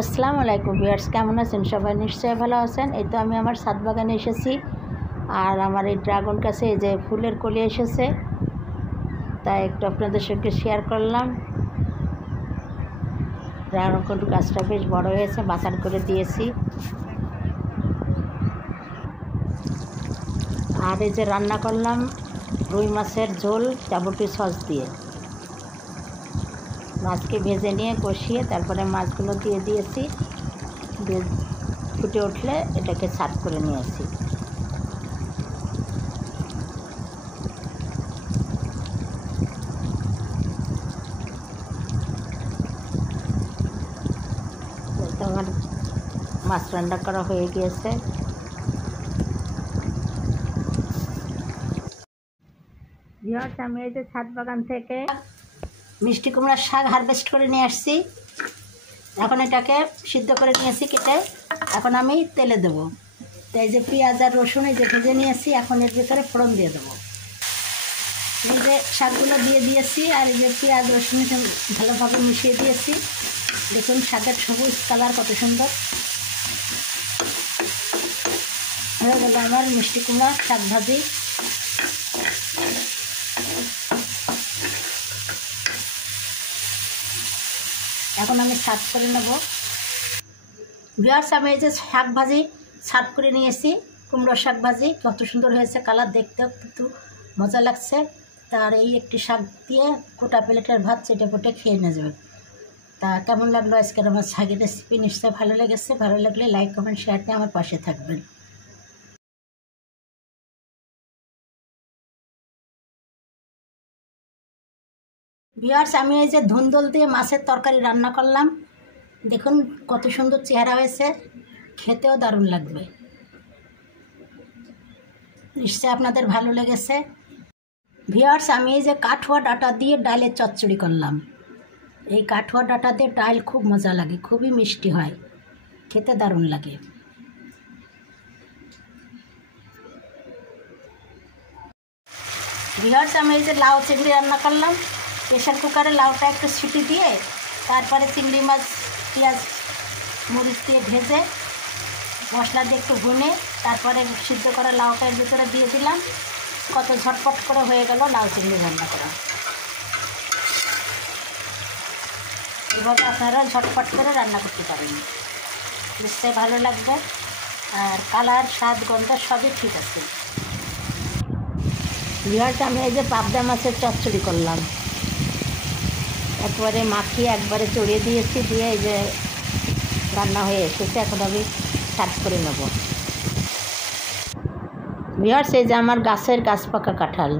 আসসালামু আলাইকুম ভিউয়ার্স, কেমন আছেন সবাই? নিশ্চয়ই ভালো আছেন। এই তো আমি আমার ছাদ বাগানে এসেছি, আর আমার এই ড্রাগন গাছে এই যে ফুলের কলি এসেছে, তাই একটু আপনাদের সঙ্গে শেয়ার করলাম। ড্রাগন গাছটা বেশ বড় হয়েছে, বাছাই করে দিয়েছি। আর এই যে রান্না করলাম রুই মাছের ঝোল টমেটো সস দিয়ে। মাছকে ভেজে নিয়ে কষিয়ে তারপরে মাছগুলো দিয়ে দিয়েছি, দিয়ে ফুটে উঠলে এটাকে সার্ভ করে নিয়েছি। আমার মাছ রান্না করা হয়ে গিয়েছে। ভিউয়ার্স, আমি এই যে ছাদ বাগান থেকে মিষ্টি কুমড়ার শাক হারভেস্ট করে নিয়ে আসছি। এখন এটাকে সিদ্ধ করে নিয়েছি কেটে, এখন আমি তেলে দেবো। তো এই যে পেঁয়াজ আর রসুন এই যে ভেজে নিয়েছি, এখন এর ভিতরে ফোড়ন দিয়ে দেবো। এই যে শাকগুলো দিয়ে দিয়েছি, আর এই যে পেঁয়াজ রসুন ভালোভাবে মিশিয়ে দিয়েছি। দেখুন শাকের সবুজ কালার কত সুন্দর হয়ে গেল আমার মিষ্টি কুমড়া শাক ভাজি। এখন আমি সার্ভ করে নেব। ভিউয়ার্স, আমি এই যে শাক ভাজি সার্ভ করে নিয়েছি। কুমড়োর শাক ভাজি কত সুন্দর হয়েছে, কালার দেখতেও কিন্তু মজা লাগছে। তার এই একটি শাক দিয়ে গোটা প্লেটের ভাত চেটে ফুটে খেয়ে নিয়ে যাবে। তা কেমন লাগলো আজকের আমার শাকের রেসিপি? নিশ্চয়ই ভালো লেগেছে। ভালো লাগলে লাইক কমেন্ট শেয়ার দিয়ে আমার পাশে থাকবেন। ভিউয়ার্স, আমি এই যে ধুন্দল দিয়ে মাছের তরকারি রান্না করলাম। দেখুন কত সুন্দর চেহারা হয়েছে, খেতেও দারুণ লাগবে। নিশ্চয়ই আপনাদের ভালো লেগেছে। ভিউয়ার্স, আমি এই যে কাঠুয়া ডাঁটা দিয়ে ডালের চচ্চড়ি করলাম। এই কাঠুয়া ডাঁটা দিয়ে ডাল খুব মজা লাগে, খুবই মিষ্টি হয়, খেতে দারুণ লাগে। ভিউয়ার্স, আমি এই যে লাউ চিংড়ি রান্না করলাম। প্রেশার কুকারে লাউটা একটু সিটি দিয়ে তারপরে চিংড়ি মাছ পেঁয়াজ মরিচ দিয়ে ভেজে মশলা দিয়ে একটু ভুনে তারপরে সিদ্ধ করা লাউটা এর ভিতরে দিয়ে দিলাম। কত ঝটপট করে হয়ে গেল লাউ চিংড়ি রান্না করা। এভাবে আপনারা ঝটপট করে রান্না করতে পারেন, নিশ্চয়ই ভালো লাগবে। আর কালার স্বাদ গন্ধ সবই ঠিক আছে। ভিউয়ার্স, আমি এই যে পাবদা মাছের চচ্চড়ি করলাম, একবারে মাখিয়ে একবারে চড়িয়ে দিয়েছি, দিয়ে এই যে রান্না হয়ে এসেছে। এখন আমি সার্ভ করে নেব। ভিউয়ার্স, এই যে আমার গাছের গাছ পাকা কাঁঠাল।